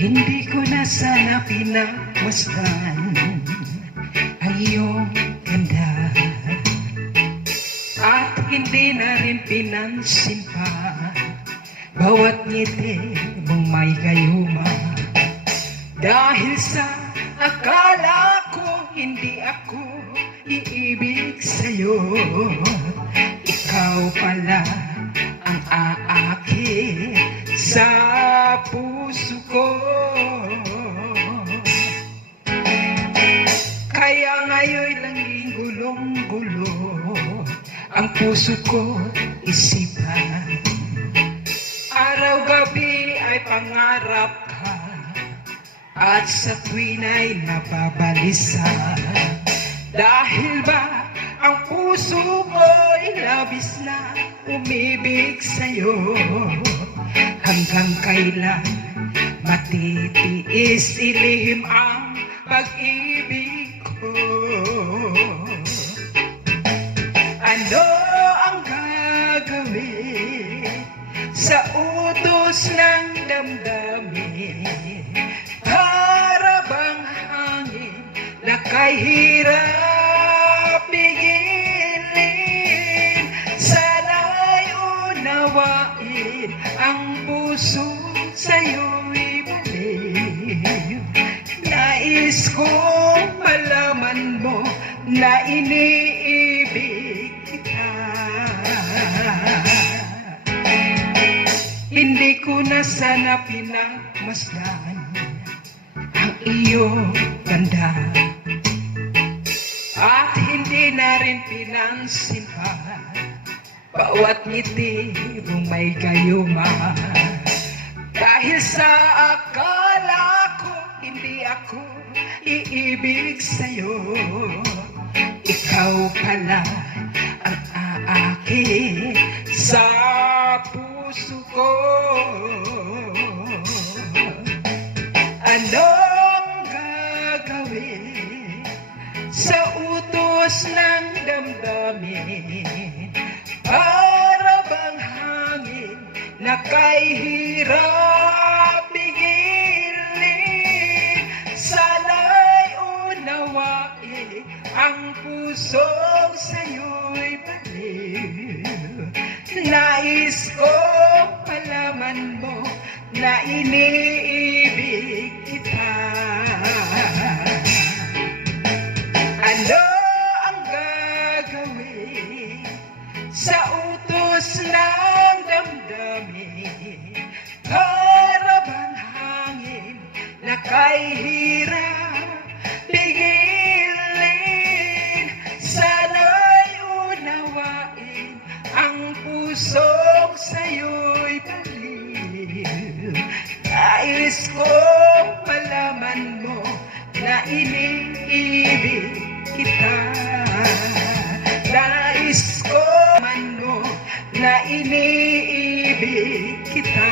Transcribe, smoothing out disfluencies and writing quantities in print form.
Hindi ko na sana pinagmasdan ang iyong ganda, at hindi na rin pinansin pa bawat ngiti mong may gayuma. Dahil sa akala ko hindi ako iibig sa'yo, ikaw pala ang aakit sa puso ko. Kaya ngayon langing gulong-gulo ang puso ko isipan. Araw-gabi ay pangarap ka, at sa tuwin ay nababalisa. Dahil ba ang puso mo'y labis na umibig sa'yo, hanggang kailan matitiis ilihim ang pag-ibig ko? Ano ang gagawin sa utos ng damdamin? Para bang hangin na kahirap pigilin? Sana'y unawain ang puso sa'yo'y balik. Nais kong malaman mo na iniibig kita. Hindi ko na sana pinagmasdan ang iyong ganda, at hindi na rin pinansin pa bawat ngiti mong may gayuma. Dahil sa akala ko hindi ako iibig sa'yo, ikaw pala ang aakit sa puso ko. Anong gagawin sa utos ng damdamin? Para bang hangin na kahirap pigilin? Sana'y unawain ang pusong sa'yo'y baliw. Nais kong malaman mo na iniibig kita. Ano ang gagawin sa utos ng damdamin? Para bang hangin na kahirap pigilin? Sana'y unawain ang pusong sa'yo'y baliw. Nais kong malaman mo na iniibig kita. Nais ko man mo na iniibig kita.